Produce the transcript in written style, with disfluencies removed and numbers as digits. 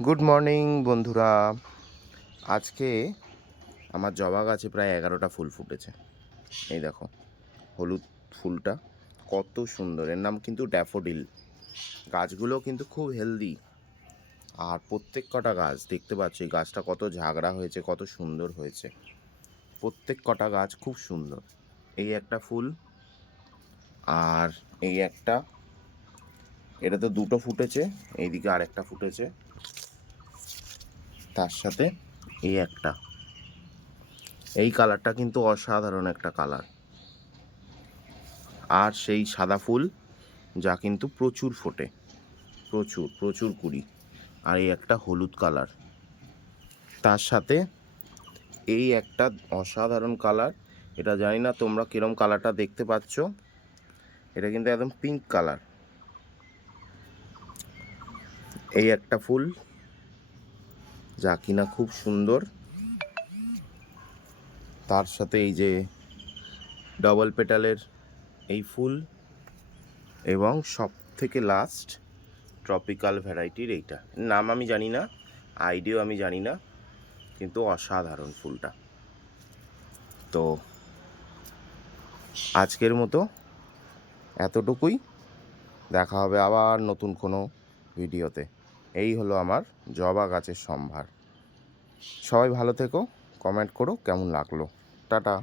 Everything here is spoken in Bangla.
গুড মর্নিং বন্ধুরা। আজকে আমার জবা গাছে প্রায় 11টা ফুল ফুটেছে। এই দেখো, হলুদ ফুলটা কত সুন্দর। এর নাম কিন্তু ড্যাফোডিল। গাছগুলো কিন্তু খুব হেলদি। আর প্রত্যেক কটা গাছ দেখতে পাচ্ছ, এই গাছটা কত ঝাগড়া হয়েছে, কত সুন্দর হয়েছে। প্রত্যেক কটা গাছ খুব সুন্দর। এই একটা ফুল, আর এই একটা, এটা তো দুটো ফুটেছে, এইদিকে আরেকটা ফুটেছে, তার সাথে এই একটা। এই কালারটা কিন্তু অসাধারণ একটা কালার। আর সেই সাদা ফুল যা কিন্তু প্রচুর ফোটে, প্রচুর প্রচুর কুড়ি। আর এই একটা হলুদ কালার, তার সাথে এই একটা অসাধারণ কালার। এটা জানি না তোমরা কিরম কালারটা দেখতে পাচ্ছ, এটা কিন্তু একদম পিঙ্ক কালার। এই একটা ফুল যা কিনা খুব সুন্দর, তার সাথে এই যে ডবল পেটালের এই ফুল, এবং সব থেকে লাস্ট ট্রপিক্যাল ভ্যারাইটির এইটা। নাম আমি জানি না, আইডিও আমি জানি না, কিন্তু অসাধারণ ফুলটা। তো আজকের মতো এতটুকুই। দেখা হবে আবার নতুন কোনো ভিডিওতে। এই হলো আমার জবা গাছের সম্ভার। সবাই ভালো থেকো, কমেন্ট করো কেমন লাগলো। টাটা।